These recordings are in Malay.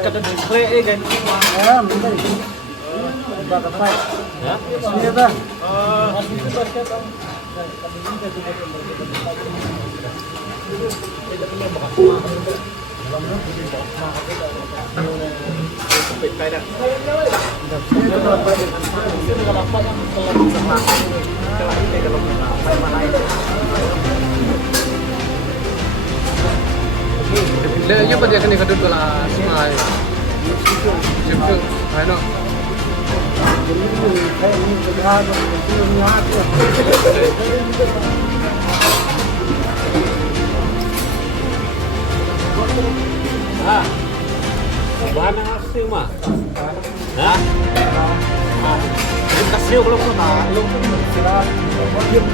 Kada display kan. Ya, betul. Coba dapat. Ya. Ini dah. Dia apa dia kena kadut bala semai. Simpul, ano? Ah. Bahan yang asli mah. Hah? Kasih kalau kau tak, lu sila diam.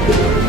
Itu